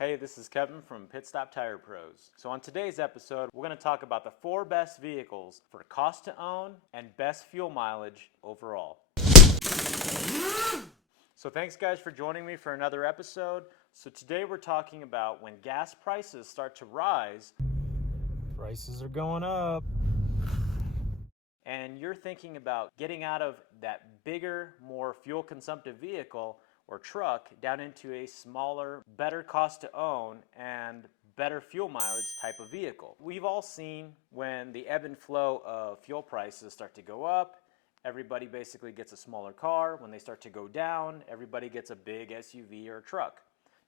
Hey, this is Kevin from Pit Stop Tire Pros. So on today's episode, we're going to talk about the 4 best vehicles for cost to own and best fuel mileage overall. So thanks guys for joining me for another episode. So today we're talking about when gas prices start to rise. Prices are going up. And you're thinking about getting out of that bigger, more fuel consumptive vehicle or truck down into a smaller, better cost to own and better fuel mileage type of vehicle. We've all seen when the ebb and flow of fuel prices start to go up, everybody basically gets a smaller car. When they start to go down, everybody gets a big SUV or truck.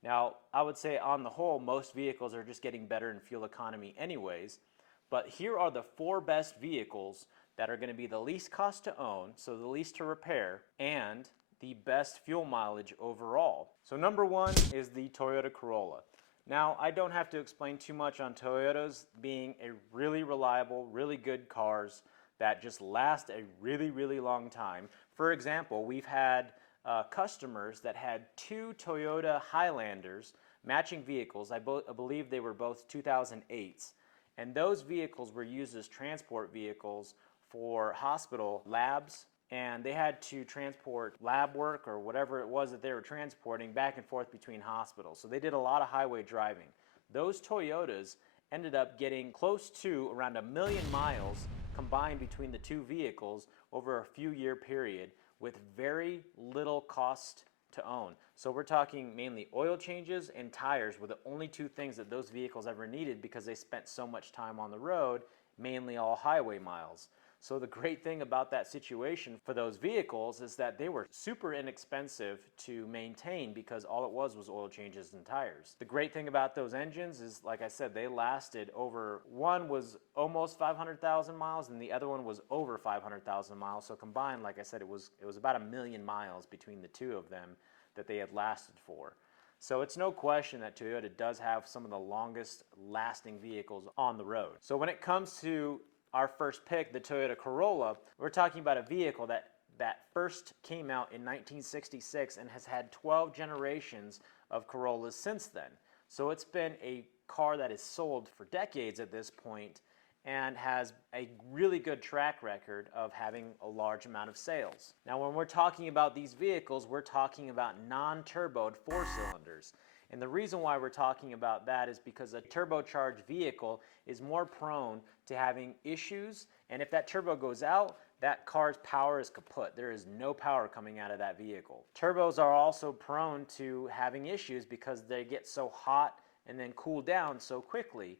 Now, I would say on the whole, most vehicles are just getting better in fuel economy anyways, but here are the 4 best vehicles that are going to be the least cost to own, so the least to repair, and the best fuel mileage overall. So number 1 is the Toyota Corolla. Now, I don't have to explain too much on Toyotas being a really reliable, really good cars that just last a really, really long time. For example, we've had customers that had 2 Toyota Highlanders, matching vehicles. I believe they were both 2008s. And those vehicles were used as transport vehicles for hospital labs, and they had to transport lab work or whatever it was that they were transporting back and forth between hospitals. So they did a lot of highway driving. Those Toyotas ended up getting close to around 1 million miles combined between the 2 vehicles over a few year period with very little cost to own. So we're talking mainly oil changes and tires were the only 2 things that those vehicles ever needed because they spent so much time on the road, mainly all highway miles. So the great thing about that situation for those vehicles is that they were super inexpensive to maintain because all it was oil changes and tires. The great thing about those engines is, like I said, they lasted over, one was almost 500,000 miles and the other one was over 500,000 miles. So combined, like I said, it was about 1 million miles between the 2 of them that they had lasted for. So it's no question that Toyota does have some of the longest lasting vehicles on the road. So when it comes to our first pick, the Toyota Corolla, we're talking about a vehicle that first came out in 1966 and has had 12 generations of Corollas since then. So it's been a car that is sold for decades at this point and has a really good track record of having a large amount of sales. Now when we're talking about these vehicles, we're talking about non-turboed 4-cylinders. And the reason why we're talking about that is because a turbocharged vehicle is more prone to having issues, and if that turbo goes out, that car's power is kaput. There is no power coming out of that vehicle. Turbos are also prone to having issues because they get so hot and then cool down so quickly.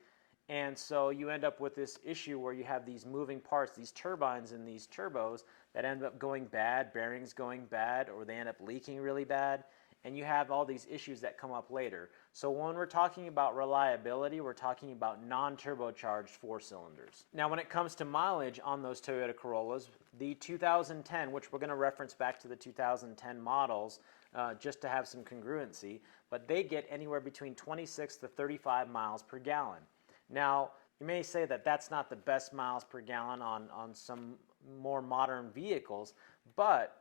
And so you end up with this issue where you have these moving parts, these turbines in these turbos that end up going bad, bearings going bad, or they end up leaking really bad. And you have all these issues that come up later. So when we're talking about reliability, we're talking about non-turbocharged 4-cylinders. Now when it comes to mileage on those Toyota Corollas, the 2010, which we're going to reference back to the 2010 models just to have some congruency, but they get anywhere between 26 to 35 miles per gallon. Now you may say that that's not the best miles per gallon on some more modern vehicles, but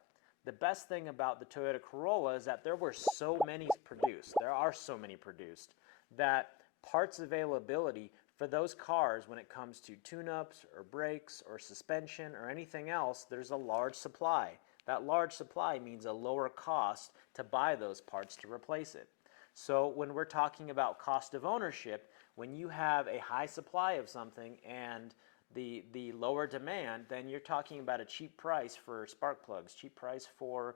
the best thing about the Toyota Corolla is that there are so many produced, that parts availability for those cars when it comes to tune-ups or brakes or suspension or anything else, there's a large supply. That large supply means a lower cost to buy those parts to replace it. So when we're talking about cost of ownership, when you have a high supply of something and the lower demand, then you're talking about a cheap price for spark plugs, cheap price for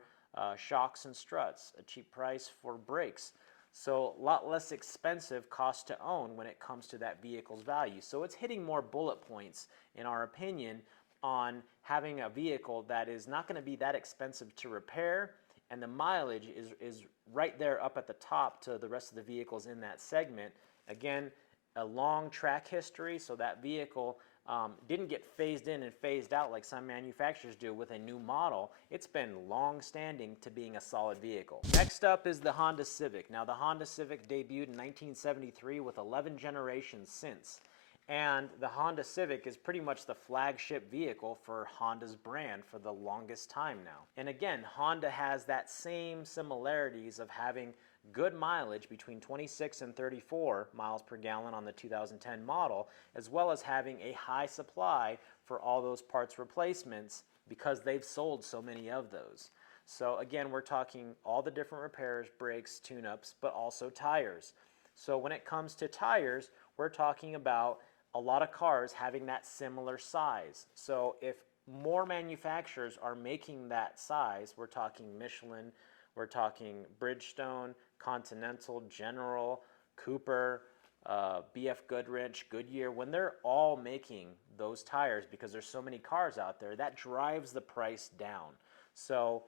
shocks and struts, a cheap price for brakes. So a lot less expensive cost to own when it comes to that vehicle's value. So it's hitting more bullet points, in our opinion, on having a vehicle that is not going to be that expensive to repair, and the mileage is right there up at the top to the rest of the vehicles in that segment. Again, a long track history, so that vehicle didn't get phased in and phased out like some manufacturers do with a new model. It's been long-standing to being a solid vehicle. Next up is the Honda Civic. Now the Honda Civic debuted in 1973 with 11 generations since. And the Honda Civic is pretty much the flagship vehicle for Honda's brand for the longest time now. And again, Honda has that same similarities of having good mileage between 26 and 34 miles per gallon on the 2010 model, as well as having a high supply for all those parts replacements because they've sold so many of those. So again, we're talking all the different repairs, brakes, tune-ups, but also tires. So when it comes to tires, we're talking about a lot of cars having that similar size. So if more manufacturers are making that size, we're talking Michelin, we're talking Bridgestone, Continental, General, Cooper, BF Goodrich, Goodyear, when they're all making those tires because there's so many cars out there, that drives the price down. So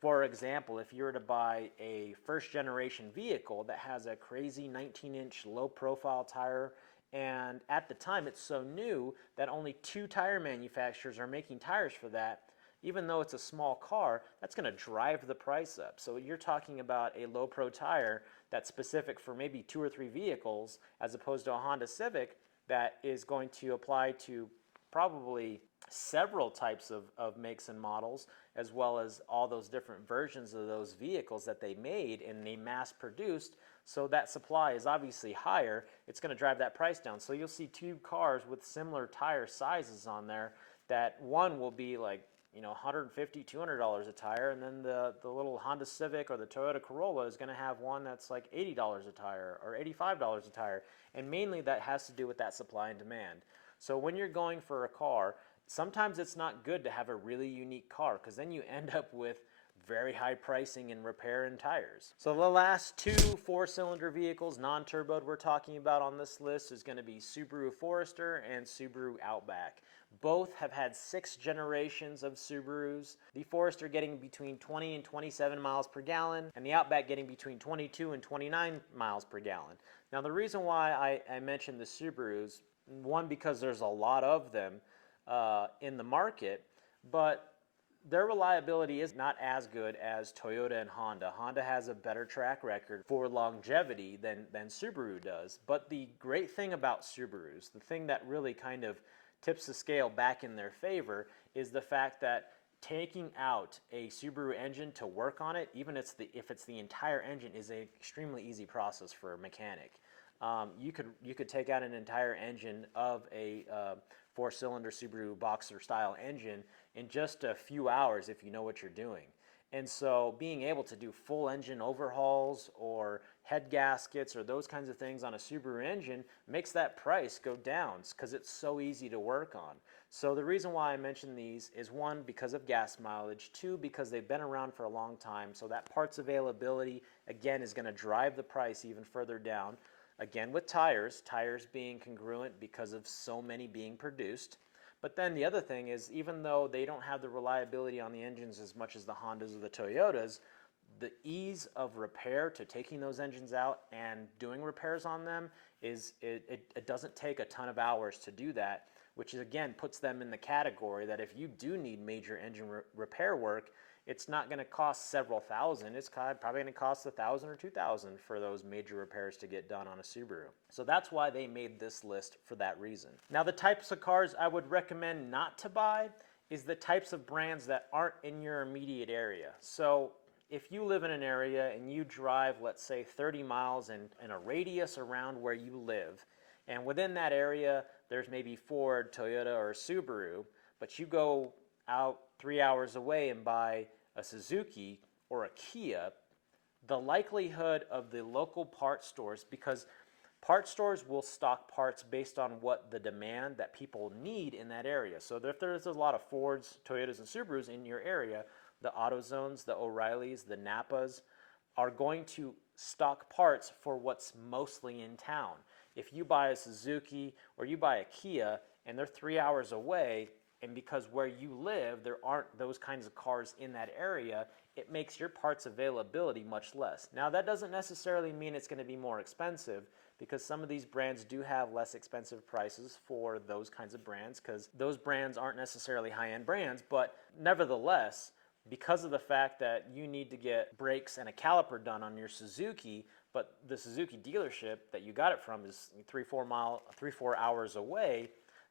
for example, if you were to buy a first generation vehicle that has a crazy 19-inch low profile tire, and at the time it's so new that only 2 tire manufacturers are making tires for that, even though it's a small car, that's going to drive the price up. So you're talking about a low pro tire that's specific for maybe 2 or 3 vehicles, as opposed to a Honda Civic that is going to apply to probably several types of makes and models, as well as all those different versions of those vehicles that they made and they mass produced. So that supply is obviously higher. It's going to drive that price down. So you'll see 2 cars with similar tire sizes on there, that one will be like, $150, $200 a tire, and then the little Honda Civic or the Toyota Corolla is going to have one that's like $80 a tire or $85 a tire. And mainly that has to do with that supply and demand. So when you're going for a car, sometimes it's not good to have a really unique car, because then you end up with very high pricing in repair and tires. So the last 2 4-cylinder vehicles, non-turboed, we're talking about on this list is going to be Subaru Forester and Subaru Outback. Both have had 6 generations of Subarus. The Forester getting between 20 and 27 miles per gallon, and the Outback getting between 22 and 29 miles per gallon. Now the reason why I mentioned the Subarus, one, because there's a lot of them in the market, but their reliability is not as good as Toyota and Honda. Honda has a better track record for longevity than Subaru does. But the great thing about Subarus, the thing that really kind of tips the scale back in their favor, is the fact that taking out a Subaru engine to work on it, even if it's the entire engine, is an extremely easy process for a mechanic. You could take out an entire engine of a 4-cylinder Subaru Boxer style engine in just a few hours if you know what you're doing. And so being able to do full engine overhauls or head gaskets or those kinds of things on a Subaru engine makes that price go down because it's so easy to work on. So the reason why I mention these is, 1, because of gas mileage, 2, because they've been around for a long time, so that parts availability again is going to drive the price even further down. Again, with tires being congruent because of so many being produced. But then the other thing is, even though they don't have the reliability on the engines as much as the Hondas or the Toyotas, the ease of repair to taking those engines out and doing repairs on them it doesn't take a ton of hours to do that, which again puts them in the category that if you do need major engine repair work, it's not going to cost several thousand. It's probably going to cost $1,000 or $2,000 for those major repairs to get done on a Subaru. So that's why they made this list, for that reason. Now, the types of cars I would recommend not to buy is the types of brands that aren't in your immediate area. So if you live in an area and you drive, let's say, 30 miles in a radius around where you live, and within that area there's maybe Ford, Toyota, or Subaru, but you go out 3 hours away and buy a Suzuki or a Kia, the likelihood of the local parts stores, because parts stores will stock parts based on what the demand that people need in that area. So if there's a lot of Fords, Toyotas, and Subarus in your area, the AutoZones, the O'Reillys, the Napas are going to stock parts for what's mostly in town. If you buy a Suzuki or you buy a Kia and they're 3 hours away, and because where you live there aren't those kinds of cars in that area, it makes your parts availability much less. Now that doesn't necessarily mean it's going to be more expensive, because some of these brands do have less expensive prices for those kinds of brands, because those brands aren't necessarily high-end brands, but nevertheless, because of the fact that you need to get brakes and a caliper done on your Suzuki, but the Suzuki dealership that you got it from is 3-4 hours away,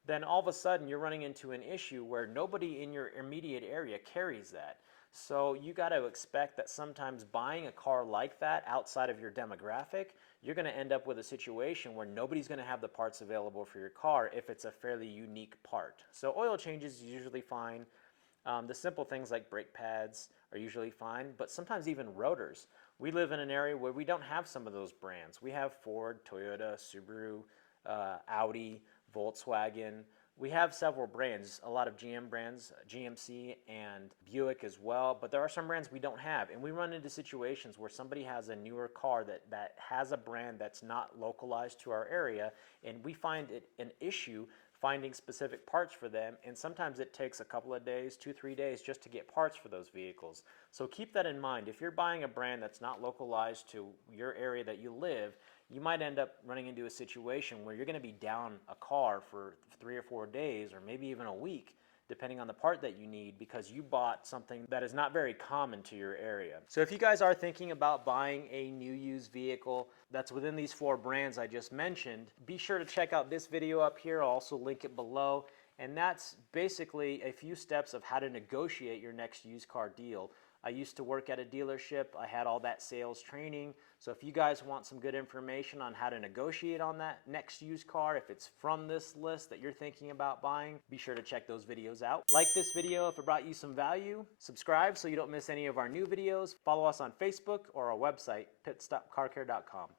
then all of a sudden you're running into an issue where nobody in your immediate area carries that. So you got to expect that sometimes buying a car like that outside of your demographic, you're going to end up with a situation where nobody's going to have the parts available for your car if it's a fairly unique part. So oil changes is usually fine. The simple things like brake pads are usually fine, but sometimes even rotors. We live in an area where we don't have some of those brands. We have Ford, Toyota, Subaru, Audi, Volkswagen. We have several brands, a lot of GM brands, GMC and Buick as well, but there are some brands we don't have. And we run into situations where somebody has a newer car that has a brand that's not localized to our area, and we find it an issue finding specific parts for them, and sometimes it takes a couple of days, 2-3 days, just to get parts for those vehicles. So keep that in mind. If you're buying a brand that's not localized to your area that you live, you might end up running into a situation where you're going to be down a car for 3 or 4 days, or maybe even a week, depending on the part that you need, because you bought something that is not very common to your area. So if you guys are thinking about buying a new used vehicle that's within these 4 brands I just mentioned, be sure to check out this video up here. I'll also link it below. And that's basically a few steps of how to negotiate your next used car deal. I used to work at a dealership. I had all that sales training. So if you guys want some good information on how to negotiate on that next used car, if it's from this list that you're thinking about buying, be sure to check those videos out. Like this video if it brought you some value. Subscribe so you don't miss any of our new videos. Follow us on Facebook or our website, pitstopcarcare.com.